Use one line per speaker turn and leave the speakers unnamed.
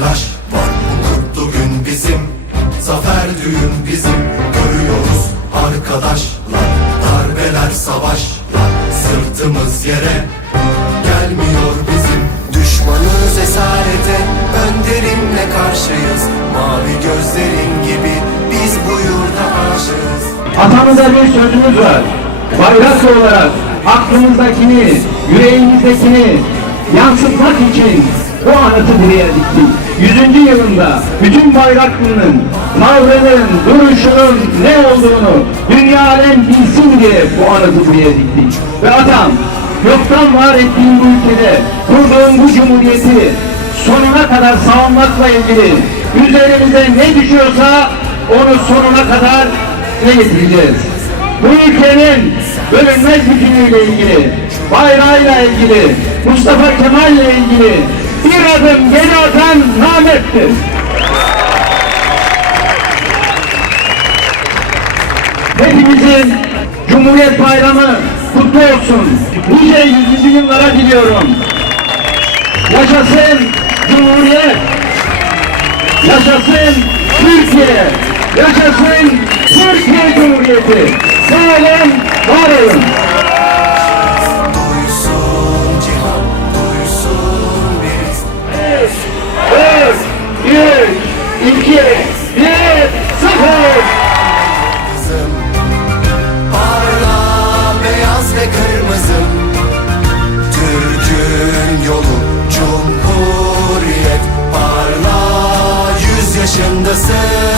telaş var bu gün bizim Zafer düğün bizim. Görüyoruz arkadaşlar Darbeler savaşlar. Sırtımız yere Gelmiyor bizim. Düşmanız esarete Önderimle karşıyız. Mavi gözlerin gibi Biz bu yurda aşığız.
Atamıza bir sözümüz var. Bayrak olarak aklımızdakini, yüreğimizdekini yansıtmak için o anıtı buraya diktik. Yüzüncü yılında bütün Bayraklı'nın tavrının, duruşunun ne olduğunu dünya alem bilsin diye bu anıtı buraya diktik. Ve atam, yoktan var ettiğin bu ülkede kurduğun bu cumhuriyeti sonuna kadar savunmakla ilgili üzerimize ne düşüyorsa onu sonuna kadar ne getireceğiz? Bu ülkenin bölünmez bütünüyle ilgili, bayrağıyla ilgili, Mustafa Kemal ile ilgili adım geri atan namettir. Hepimizin Cumhuriyet Bayramı kutlu olsun. Nice yüzyıl yıllara diliyorum. Yaşasın Cumhuriyet! Yaşasın Türkiye! Yaşasın Türkiye Cumhuriyeti! Sağ olun, var olun! 2, 1, 0.
Parla beyaz ve kırmızım. Türk'ün yolu cumhuriyet. Parla yüz yaşındasın.